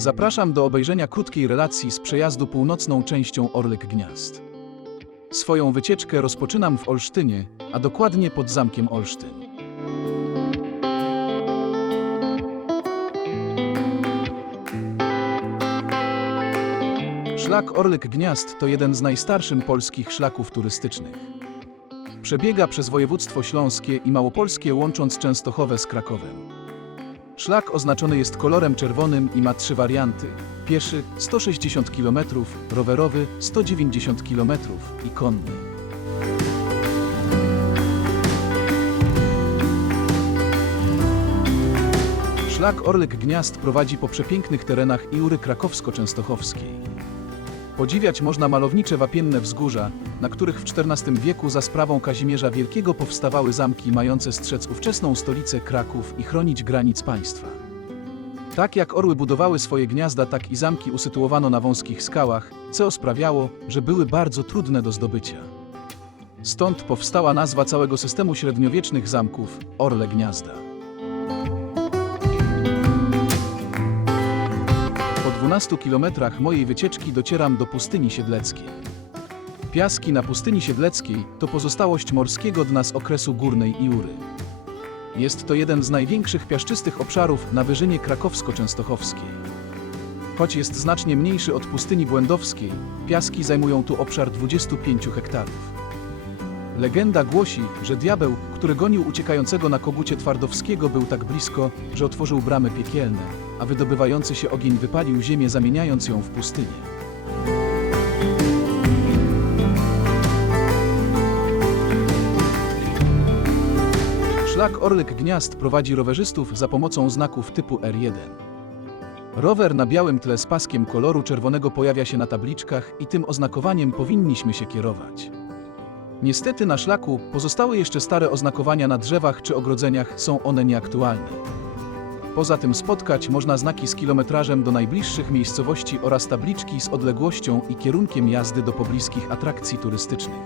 Zapraszam do obejrzenia krótkiej relacji z przejazdu północną częścią Orlek Gniazd. Swoją wycieczkę rozpoczynam w Olsztynie, a dokładnie pod zamkiem Olsztyn. Szlak Orlek Gniazd to jeden z najstarszych polskich szlaków turystycznych. Przebiega przez województwo śląskie i małopolskie łącząc Częstochowę z Krakowem. Szlak oznaczony jest kolorem czerwonym i ma trzy warianty. Pieszy 160 km, rowerowy 190 km i konny. Szlak Orlek Gniazd prowadzi po przepięknych terenach Iury krakowsko-częstochowskiej. Podziwiać można malownicze wapienne wzgórza, na których w XIV wieku za sprawą Kazimierza Wielkiego powstawały zamki mające strzec ówczesną stolicę Kraków i chronić granic państwa. Tak jak orły budowały swoje gniazda, tak i zamki usytuowano na wąskich skałach, co sprawiało, że były bardzo trudne do zdobycia. Stąd powstała nazwa całego systemu średniowiecznych zamków Orle Gniazda. 12 kilometrach mojej wycieczki docieram do pustyni siedleckiej. Piaski na pustyni siedleckiej to pozostałość morskiego dna z okresu górnej Iury. Jest to jeden z największych piaszczystych obszarów na wyżynie krakowsko-częstochowskiej. Choć jest znacznie mniejszy od pustyni błędowskiej, piaski zajmują tu obszar 25 hektarów. Legenda głosi, że diabeł, który gonił uciekającego na kogucie Twardowskiego był tak blisko, że otworzył bramy piekielne, a wydobywający się ogień wypalił ziemię zamieniając ją w pustynię. Szlak Orlek Gniazd prowadzi rowerzystów za pomocą znaków typu R1. Rower na białym tle z paskiem koloru czerwonego pojawia się na tabliczkach i tym oznakowaniem powinniśmy się kierować. Niestety na szlaku pozostały jeszcze stare oznakowania na drzewach czy ogrodzeniach, są one nieaktualne. Poza tym spotkać można znaki z kilometrażem do najbliższych miejscowości oraz tabliczki z odległością i kierunkiem jazdy do pobliskich atrakcji turystycznych.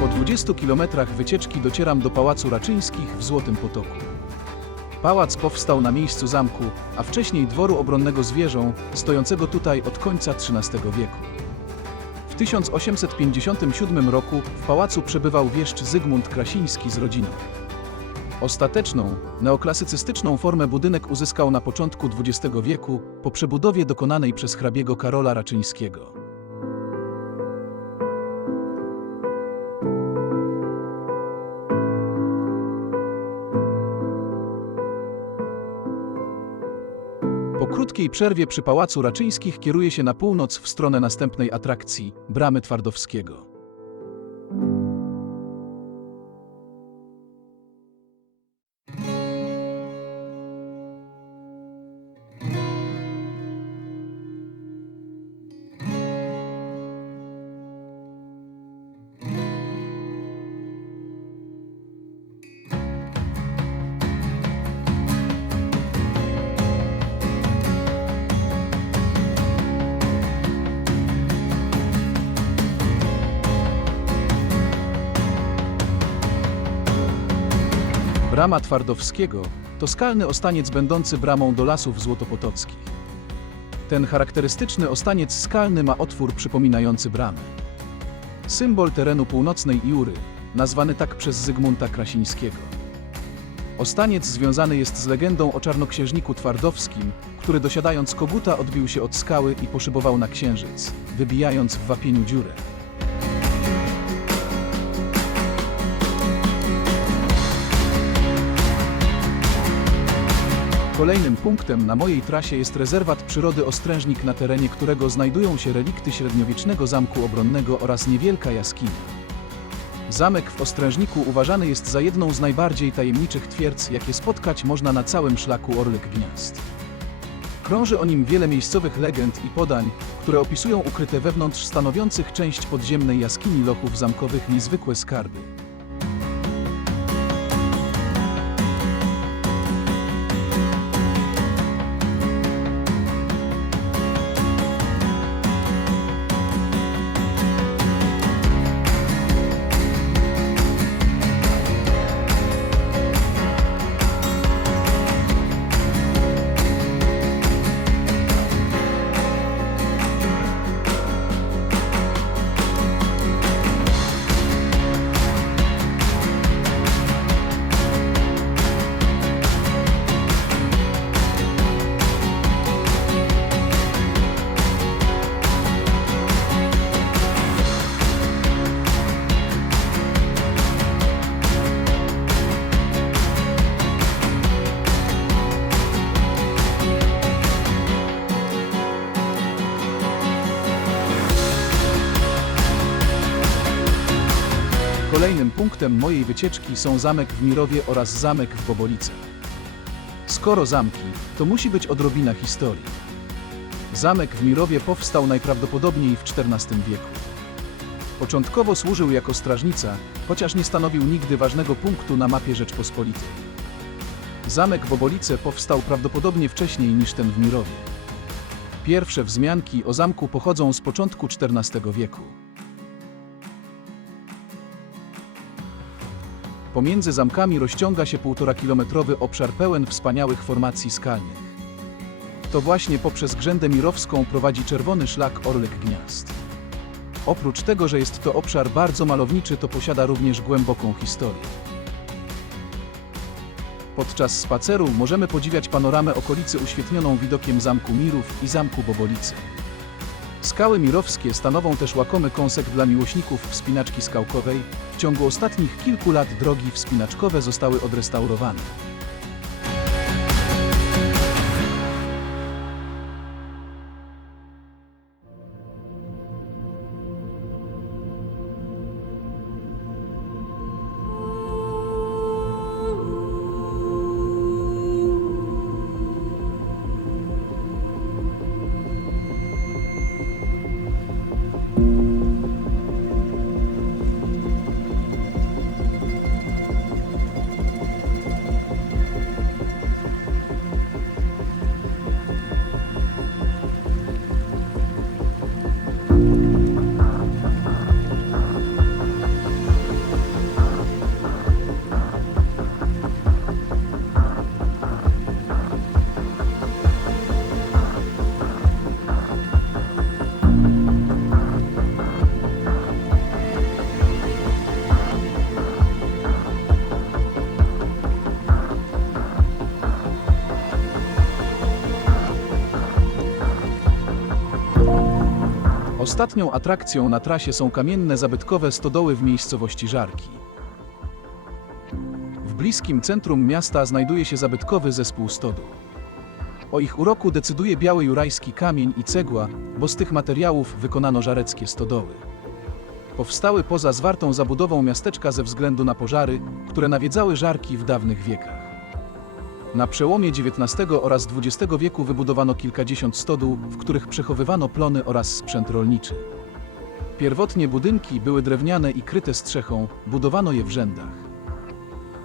Po 20 kilometrach wycieczki docieram do Pałacu Raczyńskich w Złotym Potoku. Pałac powstał na miejscu zamku, a wcześniej dworu obronnego z wieżą, stojącego tutaj od końca XIII wieku. W 1857 roku w pałacu przebywał wieszcz Zygmunt Krasiński z rodziną. Ostateczną, neoklasycystyczną formę budynek uzyskał na początku XX wieku po przebudowie dokonanej przez hrabiego Karola Raczyńskiego. Krótkiej przerwie przy Pałacu Raczyńskich kieruje się na północ w stronę następnej atrakcji Bramy Twardowskiego. Brama Twardowskiego to skalny ostaniec będący bramą do lasów złotopotockich. Ten charakterystyczny ostaniec skalny ma otwór przypominający bramę. Symbol terenu północnej Jury, nazwany tak przez Zygmunta Krasińskiego. Ostaniec związany jest z legendą o czarnoksiężniku twardowskim, który dosiadając koguta odbił się od skały i poszybował na księżyc, wybijając w wapieniu dziurę. Kolejnym punktem na mojej trasie jest rezerwat przyrody Ostrężnik, na terenie którego znajdują się relikty średniowiecznego zamku obronnego oraz niewielka jaskinia. Zamek w Ostrężniku uważany jest za jedną z najbardziej tajemniczych twierdz, jakie spotkać można na całym szlaku Orlek Gniazd. Krąży o nim wiele miejscowych legend i podań, które opisują ukryte wewnątrz stanowiących część podziemnej jaskini lochów zamkowych niezwykłe skarby. Kolejnym punktem mojej wycieczki są zamek w Mirowie oraz zamek w Bobolice. Skoro zamki, to musi być odrobina historii. Zamek w Mirowie powstał najprawdopodobniej w XIV wieku. Początkowo służył jako strażnica, chociaż nie stanowił nigdy ważnego punktu na mapie Rzeczpospolitej. Zamek w Obolice powstał prawdopodobnie wcześniej niż ten w Mirowie. Pierwsze wzmianki o zamku pochodzą z początku XIV wieku. Pomiędzy zamkami rozciąga się półtora kilometrowy obszar pełen wspaniałych formacji skalnych. To właśnie poprzez Grzędę Mirowską prowadzi czerwony szlak Orlek Gniazd. Oprócz tego, że jest to obszar bardzo malowniczy, to posiada również głęboką historię. Podczas spaceru możemy podziwiać panoramę okolicy uświetnioną widokiem Zamku Mirów i Zamku Bobolicy. Skały mirowskie stanowią też łakomy kąsek dla miłośników wspinaczki skałkowej. W ciągu ostatnich kilku lat drogi wspinaczkowe zostały odrestaurowane. Ostatnią atrakcją na trasie są kamienne zabytkowe stodoły w miejscowości Żarki. W bliskim centrum miasta znajduje się zabytkowy zespół stodół. O ich uroku decyduje biały jurajski kamień i cegła, bo z tych materiałów wykonano żareckie stodoły. Powstały poza zwartą zabudową miasteczka ze względu na pożary, które nawiedzały Żarki w dawnych wiekach. Na przełomie XIX oraz XX wieku wybudowano kilkadziesiąt stodół, w których przechowywano plony oraz sprzęt rolniczy. Pierwotnie budynki były drewniane i kryte strzechą, budowano je w rzędach.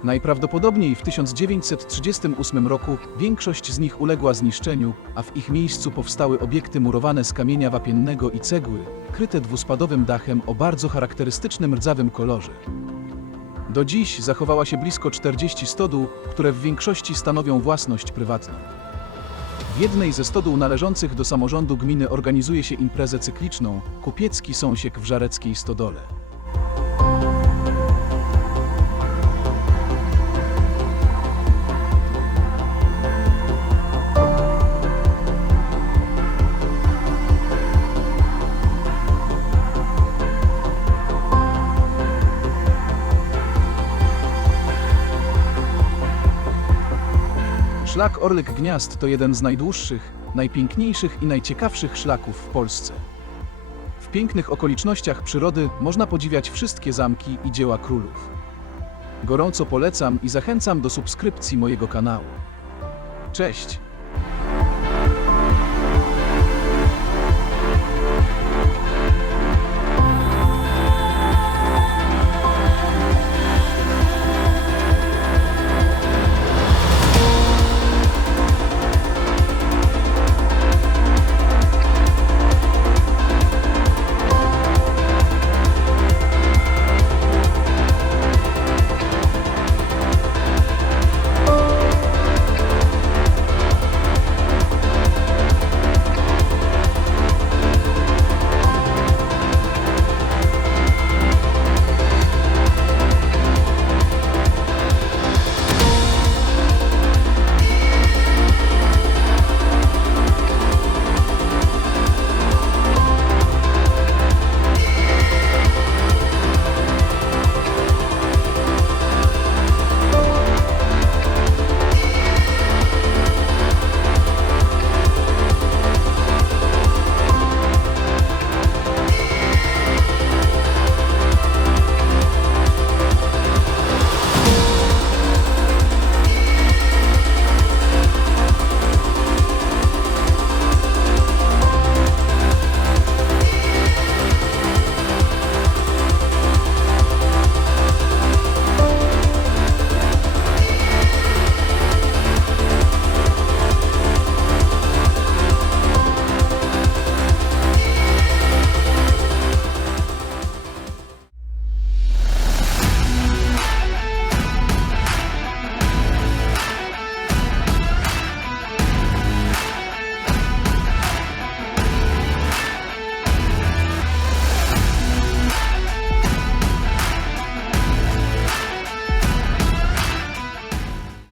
Najprawdopodobniej w 1938 roku większość z nich uległa zniszczeniu, a w ich miejscu powstały obiekty murowane z kamienia wapiennego i cegły, kryte dwuspadowym dachem o bardzo charakterystycznym rdzawym kolorze. Do dziś zachowała się blisko 40 stodół, które w większości stanowią własność prywatną. W jednej ze stodół należących do samorządu gminy organizuje się imprezę cykliczną Kupiecki Sąsiek w Żareckiej Stodole. Szlak Orlyk Gniazd to jeden z najdłuższych, najpiękniejszych i najciekawszych szlaków w Polsce. W pięknych okolicznościach przyrody można podziwiać wszystkie zamki i dzieła królów. Gorąco polecam i zachęcam do subskrypcji mojego kanału. Cześć!